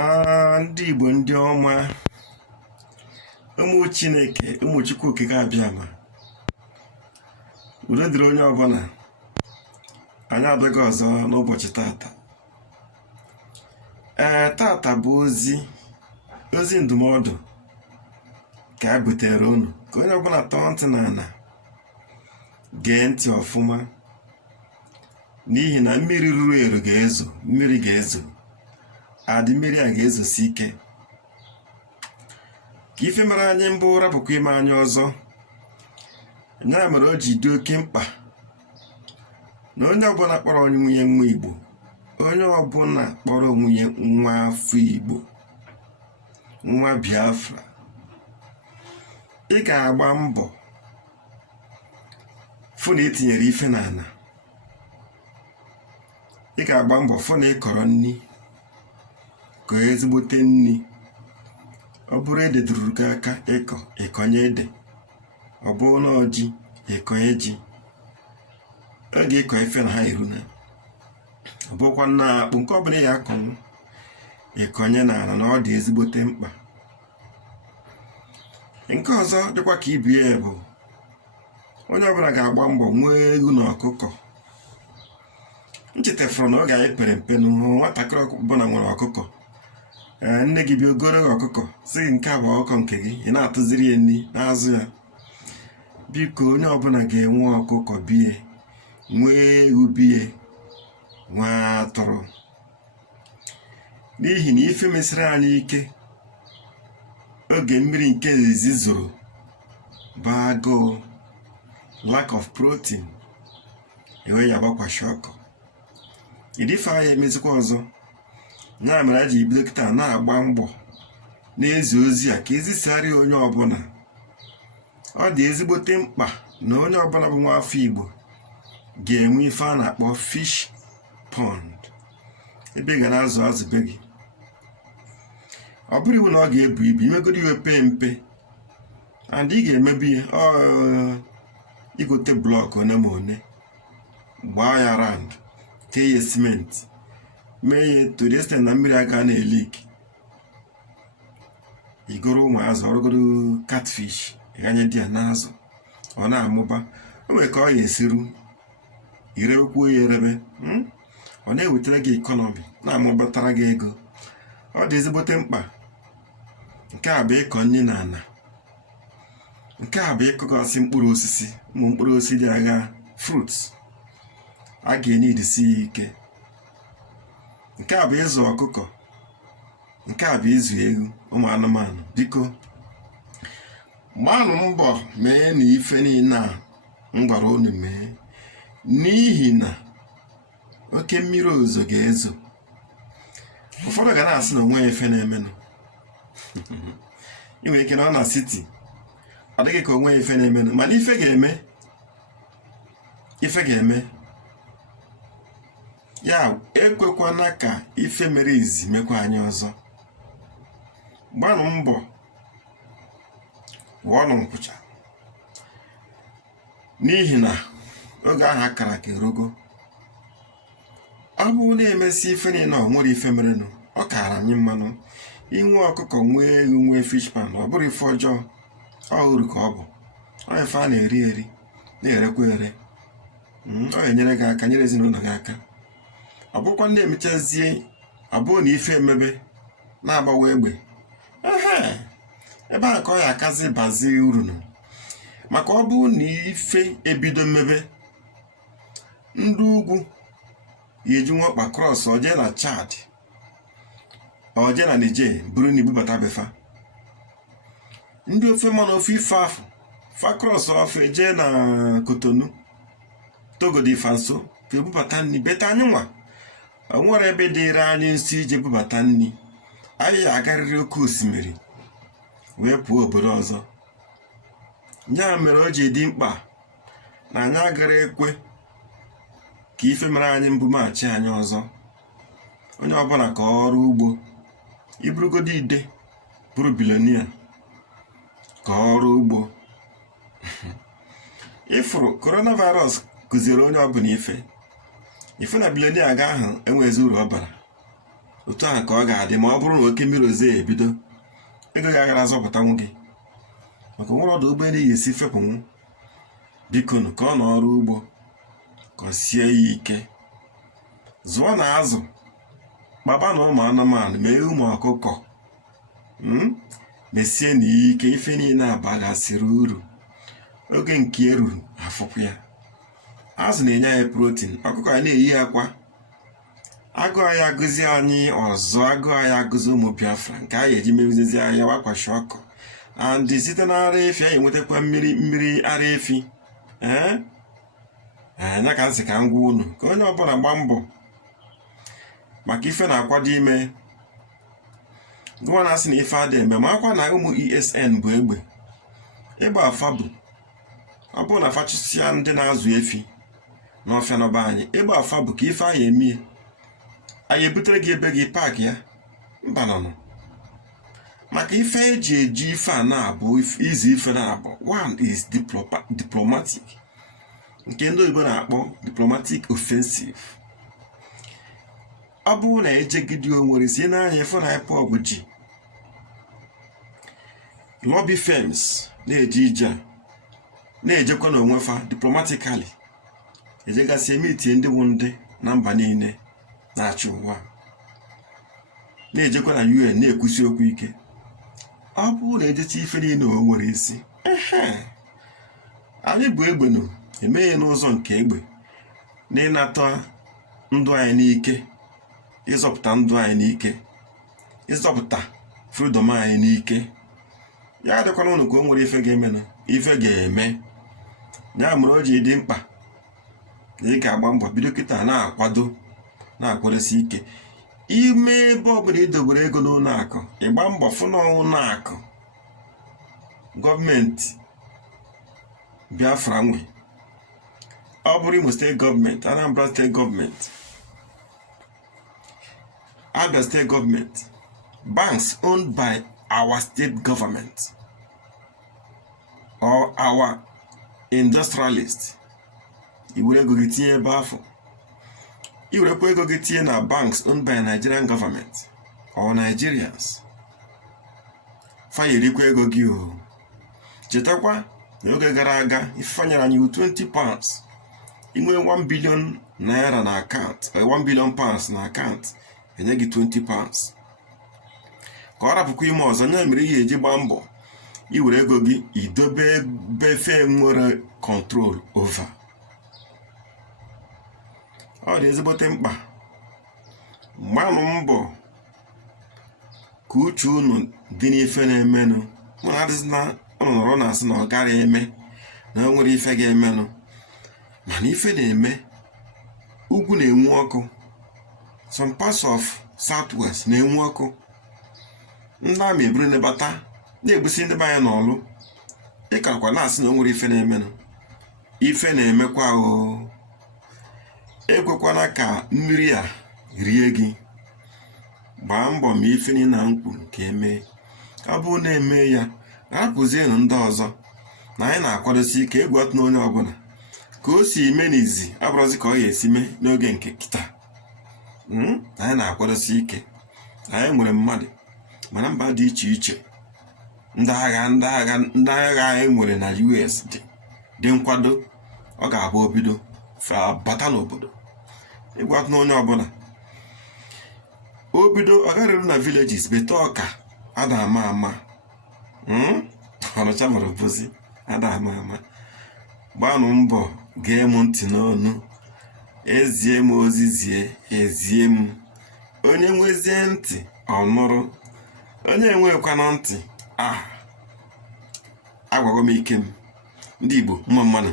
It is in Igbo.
Ndị Igbo ndị ọma, ụmụ Chineke, ụmụ Chukwu okike abịa ma udo dịrị onye ọbụla. Anyị abịaghị ọzọ n'ụbọchị tata. Tata bụ ozi ndụmọdụ ka a butere unu, ka onye ọbụla tọọ ntị n'ala, gee ntị ọfụma, n'ihi na mmiri ruru eru ga-ezo, mmiri ga-ezo, adị mmiri a ga-ezosi ike. Ka ife mere anyị mbụ rapụkwa ime anyị ọzọ. Ya mere o ji dị oke mkpa na onye ọbụla kpọrọ nwunye nwa Igbo, onye ọbụla kpọrọ nwunye nwa afọ Igbo, nwa Biafra, ị ga-agba mbọ fụ na etinyere ife n'ala. Ị ga-agba mbọ fụ na ị kọrọ nni, ka ezigbote nni. Ọ bụrụ ede duru gị aka ịkọnye ede, ọ bụrụ na ọjị ịkọnye ji. Ọ ga-ịkọ ife na ha eruna. Ọ bụrụkwa na akpụ, nke ọbụla ya akọnwụ ịkọnye n'ala, na ọ dị ezigbote mkpa. Nke ọzọ dịkwa ka ibie ya bụ onye ọbụla ga-agba mbọ nwee ewu na ọkụkọ. Nchetafụrụ na oge anyị pere mpe na nwatakịrị ọbụla nwere ọkụkọ. Nne gị bịa ogoro ọkụkọ, sị gị nke a bụ ọkụkọ nke gị, ị na-atụziri ya nri n'azụ ya. Biko, onye ọbụla ga-enwe ọkụkọ bie, nwee ewu bie, nwee atụrụ. N'ihi na ife mesịrị anyị ike oge mmiri nke izizi zoro bụ agụụ, lack of protein, ewe ya gbakwashi ọkụ. Idife ahịa emezikwa ọzọ. Ya mere a ji bido kịta na-agba mbọ n'ezi ozi a, ka ezisarị onye ọbụla. Ọ dị ezigbote mkpa na onye ọbụla bụ nwa afọ Igbo ga-enwe ife a na-akpọ fish pond, ebe ị ga na-azụ azụ be gị. Ọ bụrụ iwu na ọ ga-ebu ibu, imegoro iwe pee mpe, and ị ga-emebu ihe igote blọkụ one ma one, gbaa ya round, tee ya simenti, mee ya to the extent na mmiri aga na-elik. Igoro ụmụ azụ, ọrụgoro catfish, ịganye dị ya n'azụ, ọ na-amụba. O nwere ka ọ ya esiru, irebekwuo ya erebe. Ọ na-ewetara gị ekọnọmi, na-amụbatara gị ego. Ọ dị ezigbote mkpa. Nke a bụ ịkọ nri n'ala. Nke a bụ ịkọgasị mkpụrụ osisi, ụmụ mkpụrụ osisi dị agha, fruits a ga-enidisi ya ike. Nke a bụ ịzụ ọkụkọ. Nke a bụ ịzụ ewu, ụmụ anụmanụ. Biko, gbanụ mbọ mee na ife niile a m gwara unu mee, n'ihi na oke mmiri ozuzo ga-ezo. Ụfọdụ ga na-asị na onwe ife na-emenụ. Ị nwere ike na ọ na siti, ọ dịghị ka onwe ife na-emenụ, mana ife ga-eme. Ife ga-eme. Ya ekwekwana ka ife mere izi mekwa anyị ọzọ. Gbanụ mbọ, wụọnụ nkwụcha, n'ihi na oge ahụ akara ka erogo. Ọ bụrụ na-emesi ife niile, ọ nwere ife merenụ, ọ kaara anyị mmanụ inwe ọkụkọ, nwee ewu, nwee fish pan. Ọ bụrụ ife ọjọọ, ọ uru ka ọ bụ. Ọ ife a na-eri eri, na-erekwa ere. Ọ ga-enyere gị aka, nyere ezinụlọ gị aka. Ọ bụrụkwa ndị emechazie, ọ bụrụ na ife emebe na-agbawa egbe, ebe a ka ọ ya akazi bazie uru nọ. Maka ọ bụrụ na ife ebido mmebe, ndị ugwu ga-eji nwakpa krọs oje na Chad, oje na Niger, buru na ibubata befa. Ndị ofe mana ofe ife afọ fa krọs ofe eje na Kotonu, Togo dị Fanso, ka ebubata nni beta anyị nwa. O nwere ebe dịrị anyị nso ije bubata nni. Anyị agarịrị oke osimiri wee pụọ obodo ọzọ. Ya mere o ji dị mkpa na anyị agara ekwe ka ife mere anyị mbụ maachị anyị ọzọ. Onye ọbụla ka ọrụ ugbo, iburugodi ide bụrụ bilonia, ka ọrụ ugbo. Ifuru coronavirus kụziere onye ọbụla ife na bilonia ga ahụ enwezi uru ọ bara. otu ahụ ka ọ ga-adị ma ọ bụrụ na oke mmiri ozo ebido ego gị agara azọpụtanwu gị, maka nwere ọdụ ụgbọelu iyi esi fepụnwu. Biko ka ọ n'ọrụ ugbo ka ọ sie ya ike, zụọ na azụ, kpaba na ụmụ anụmanụ, mee ụmụ ọkụkọ, mesie na ike. Ife niile abagasịrị uru, oge nke eruru afụpụ ya. Azụ na-enye anyị protein, ọkụkọ anyị na-eyi akwa. Agụ anyị agụzi anyị ọzọ, agụ anyị agụzi ụmụ Biafra nke anyị eji mebizizi anya wakwashi ọkụ. And site na ara efi anyị enwetakwa mmiri ara efi. Anya ka nsị ka ngwa unu ka onye ọbụla gba mbọ maka ife na-akwado ime. Gụwa na-asị na ife adị eme ma akwa na ụmụ ESN bụ egbe afa bụ. Ọ bụrụ na fachisia ndị na-azụ efi n'ọfịa n'ọba anyị, egbe afa bụ ka ife anyị emie. Anyị ebutere gị ebe gị paaki ya mba nọ maka ife eji ife a na-abụ izu ife na-abụ. One is diplomatic, nke ndị oyibo na-akpọ diplomatic offensive. Ọ bụrụ na ejegide onwere sie n'anya ịfụ na IPOB ji lobby firms na-eje ije a na-ejekwa n'onwe fa diplomatically ejegasị emiti ndị bụ ndị na mba niile na-achị ụwa, na-ejekwa na UN na-ekwusi okwu ike. Ọ bụrụ na ejecha ife niile o nwere isi, anyị bụ egbenu emeghe n'ụzọ nke egbe na ịnata ndụ anyị n'ike, ịzọpụta ndụ anyị n'ike, ịzọpụta freedom anyị n'ike. Ya adịkwana ụnụ ka o nwere ife ga-eme ife ga-eme. Ya mere o ji dị mkpa na ị ga-agba mbọ bido kịta na-akwadosi ike. Ime ebe ọbụla idobere ego n'ụlọ akụ, ịgba mbọ fụ na ụlọ akụ gọọmenti Biafra nwe. Ọ bụrụ Imo steeti gọọmenti, Anambra steeti gọọmenti, Abia steeti gọọmenti, banks owned by our state government or our industrialists, iwere ego gị tinye ebe afọ. Iwerekwa ego gị tinye na banks owned by Nigerian government or Nigerians, fayerikwa ego gị o. Chetakwa na oge gara aga ifeanyere anyị 20 pounds, inwe 1 billion naira na account, 1 billion pounds na account, enye gị 20 pounds. Ka ọ rapụkwa ime ọzọ, nya mere ihe eji gba mbọ iwere ego gị idobe befe nwere control over. Ọ dị ezigbote mkpa mgbanụ mbọ ka uche unu dị n'ife na-emenụ. Mụ adịzi na ọnọrọ na-asị na ọ gara eme na o nwere ife ga-emenụ, mana ife na-eme. Ugwu na-enwu ọkụ, some parts of Southwest na-enwu ọkụ. Ndị amị eburu nebata na-egbusi ndị banya n'ọlụ. Ịkakwa na-asị na o nwere ife na-emenụ. Ife na-emekwa o. Ekwekwana ka mmiri a rie gị. Gbaa mbọ ma ife niile na mkpụrụ ka eme. Ọ bụrụ na-eme ya, rapụzienụ ndị ọzọ na anyị na-akwadosi ike egwu atụ n'onye ọbụla ka o si ime n'izi abụrụzi ka ọ ga-esi mee n'oge nke kịta. Anyị na-akwadosi ike. Anyị nwere mmadụ mana mba dị iche iche. Ndị agha anyị nwere na US dị nkwado. Ọ ga-abụ obido bata n'obodo ịgwa n'onye ọbụla obido. Ọ garịrị na villages bete ọka ada ama ọrụcha mara bozi ada ama. Gbanụ mbọ gee m ntị n'ọnụ, ezie m ozizie ezie m. Onye nwezie ntị ọ nụrụ, onye enwekwana ntị agwago m ike m. Ndị Igbo mma mmanụ.